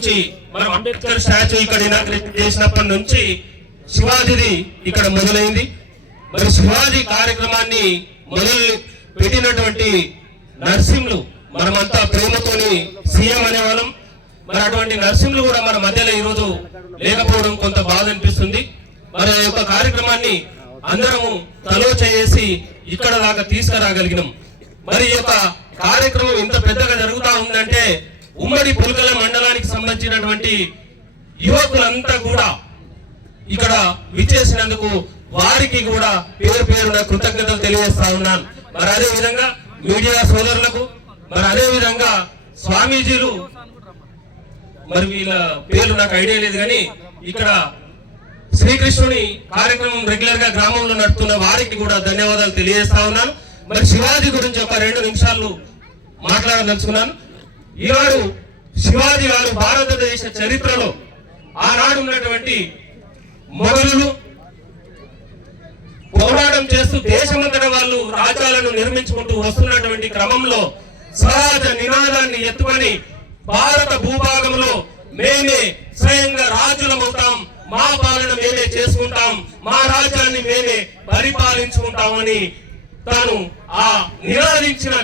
నుంచి మనం అంబేద్కర్ స్టాచ్యూ ఇక్కడ ఇనాగ్రేట్ చేసినప్పటి నుంచి శివాజీది ఇక్కడ మొదలైంది. మరి శివాజీ కార్యక్రమాన్ని మొదలు పెట్టినటువంటి నర్సింహులు మనమంతా ప్రేమతోని సీఎం అనేవాళ్ళం. మరి అటువంటి నర్సింహులు కూడా మన మధ్యలో ఈరోజు లేకపోవడం కొంత బాధ అనిపిస్తుంది. మరి ఆ యొక్క కార్యక్రమాన్ని అందరము తలో చేసి ఇక్కడ దాకా తీసుకురాగలిగినాం. మరి ఈ యొక్క కార్యక్రమం ఇంత పెద్దగా జరుగుతూ ఉందంటే ఉమ్మడి పుల్కల మండలానికి సంబంధించినటువంటి యువకులంతా కూడా ఇక్కడ విచ్చేసినందుకు వారికి కూడా పేరు పేరున కృతజ్ఞతలు తెలియజేస్తా ఉన్నాను. మరి అదే విధంగా మీడియా సోదరులకు, మరి అదే విధంగా స్వామీజీలు, మరి వీళ్ళ పేర్లు నాకు ఐడియా లేదు కానీ ఇక్కడ శ్రీకృష్ణుని కార్యక్రమం రెగ్యులర్ గా గ్రామంలో నడుపుతున్న వారికి కూడా ధన్యవాదాలు తెలియజేస్తా ఉన్నాను. మరి శివాజీ గురించి ఒక 2 నిమిషాలు మాట్లాడదలుచుకున్నాను. ఈనాడు శివాజీ గారు భారతదేశ చరిత్రలో ఆనాడు ఉన్నటువంటి మొఘలులు పోరాటం చేస్తూ దేశమంతట వాళ్ళు రాజ్యాలను నిర్మించుకుంటూ వస్తున్నటువంటి క్రమంలో స్వరాజ నినాదాన్ని ఎత్తుకొని భారత భూభాగంలో మేమే స్వయంగా రాజులమవుతాం, మా పాలన మేమే చేసుకుంటాం, మా రాజ్యాన్ని మేమే పరిపాలించుకుంటామని తాను ఆ నినాదించిన